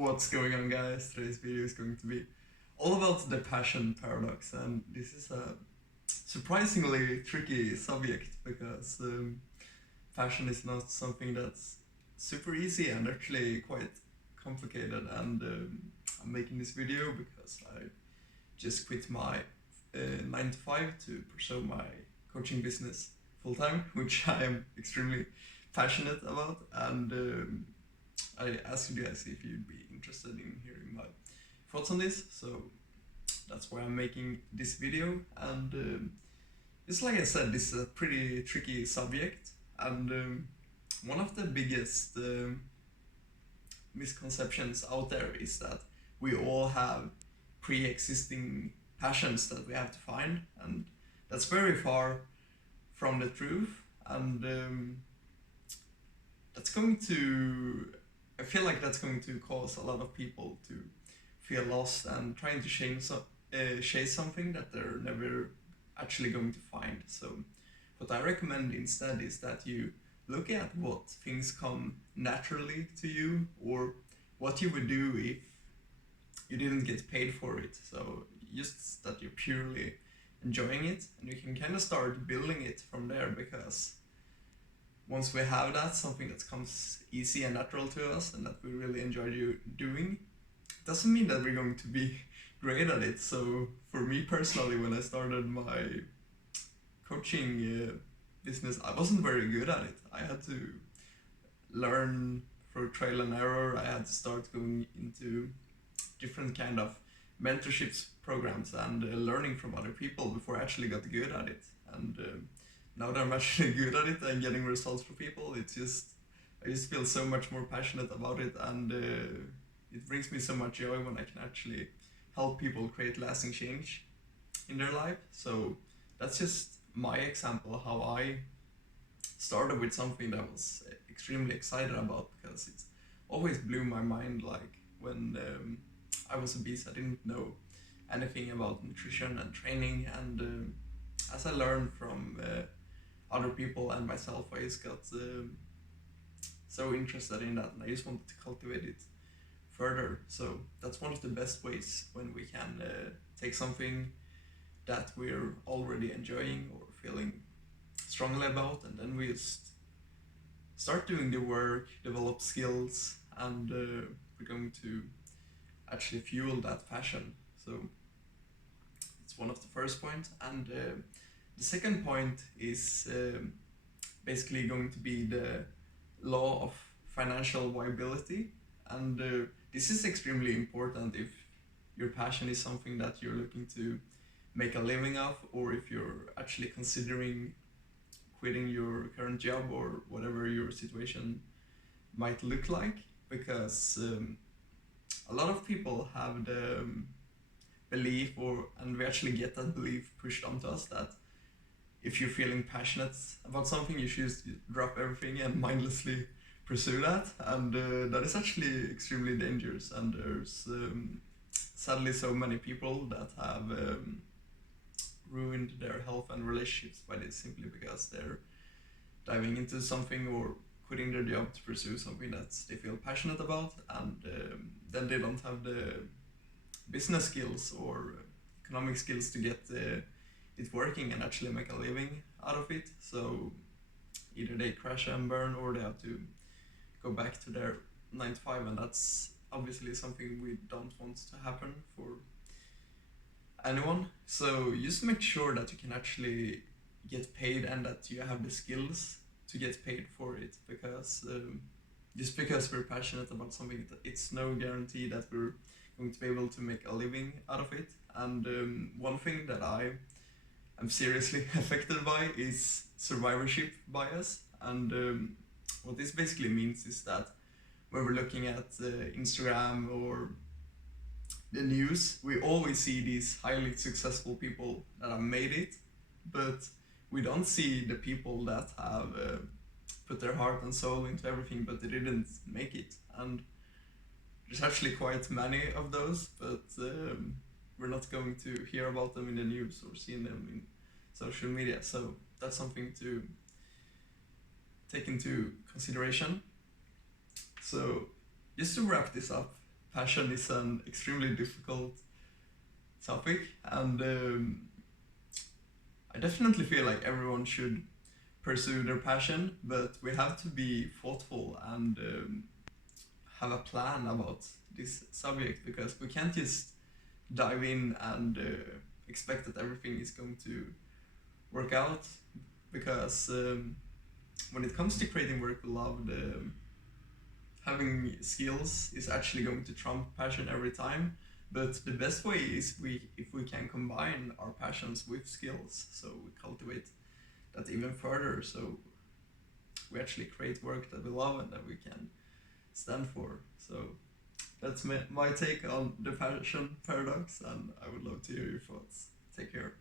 What's going on, guys? Today's video is going to be all about the passion paradox, and this is a surprisingly tricky subject because passion is not something that's super easy and actually quite complicated. And I'm making this video because I just quit my 9 to 5 to pursue my coaching business full time, which I am extremely passionate about. And I asked you guys if you'd be interested in hearing my thoughts on this, so that's why I'm making this video. And just like I said, this is a pretty tricky subject, and one of the biggest misconceptions out there is that we all have pre-existing passions that we have to find, and that's very far from the truth. And that's going to I feel like that's going to cause a lot of people to feel lost and trying to chase something that they're never actually going to find. So what I recommend instead is that you look at what things come naturally to you, or what you would do if you didn't get paid for it. So just that you're purely enjoying it, and you can kind of start building it from there, because once we have that, something that comes easy and natural to us and that we really enjoy doing, doesn't mean that we're going to be great at it. So for me personally, when I started my coaching business, I wasn't very good at it. I had to learn through trial and error. I had to start going into different kind of mentorships programs and learning from other people before I actually got good at it. And now that I'm actually good at it and getting results for people, I just feel so much more passionate about it, and it brings me so much joy when I can actually help people create lasting change in their life. So that's just my example how I started with something that I was extremely excited about, because it's always blew my mind. Like when I was obese, I didn't know anything about nutrition and training, and as I learned from other people and myself, I just got so interested in that, and I just wanted to cultivate it further. So that's one of the best ways when we can take something that we're already enjoying or feeling strongly about, and then we just start doing the work, develop skills, and we're going to actually fuel that passion. So it's one of the first points. And the second point is basically going to be the law of financial viability. And this is extremely important if your passion is something that you're looking to make a living of, or if you're actually considering quitting your current job or whatever your situation might look like. Because a lot of people have the belief, and we actually get that belief pushed onto us, that if you're feeling passionate about something, you should drop everything and mindlessly pursue that. And that is actually extremely dangerous. And there's sadly so many people that have ruined their health and relationships by this, simply because they're diving into something or quitting their job to pursue something that they feel passionate about, and then they don't have the business skills or economic skills to get it working and actually make a living out of it. So either they crash and burn, or they have to go back to their 9 to 5, and that's obviously something we don't want to happen for anyone. So just make sure that you can actually get paid and that you have the skills to get paid for it, because just because we're passionate about something, it's no guarantee that we're going to be able to make a living out of it. And one thing that I am seriously affected by is survivorship bias. And what this basically means is that when we're looking at Instagram or the news, we always see these highly successful people that have made it, but we don't see the people that have put their heart and soul into everything, but they didn't make it. And there's actually quite many of those, but we're not going to hear about them in the news or see them in social media. So that's something to take into consideration. So just to wrap this up, passion is an extremely difficult topic, and I definitely feel like everyone should pursue their passion, but we have to be thoughtful and have a plan about this subject, because we can't just dive in and expect that everything is going to work out, because when it comes to creating work we love, having skills is actually going to trump passion every time. But the best way is if we can combine our passions with skills, so we cultivate that even further, so we actually create work that we love and that we can stand for. So that's my take on the passion paradox, and I would love to hear your thoughts. Take care.